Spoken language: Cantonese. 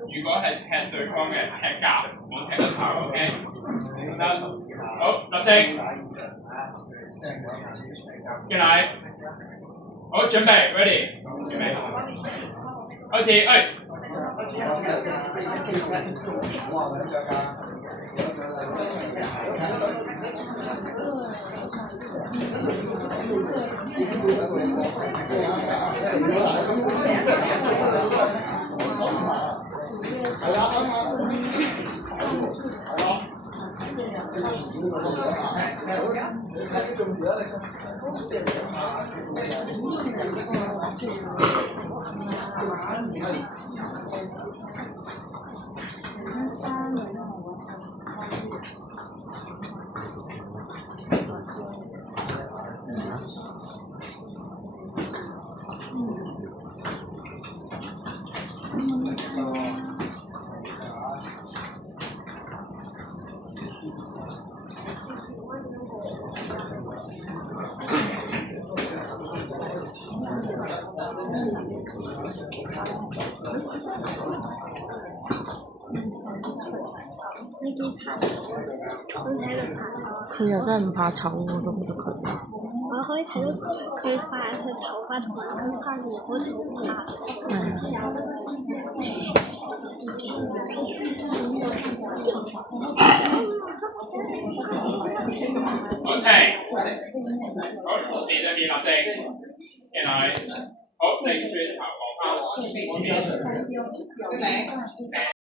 如果係踢對方嘅踢甲，冇踢個頭 ，OK？ 得，好，立正，見禮，好，準備 ，ready， 準備，開始，哎。佢又真係唔怕醜喎，我都覺得佢。我可以睇到佢頭髮同埋佢塊面好似好大。OK， 好，你對面立正，見禮，好，擰轉頭望翻我。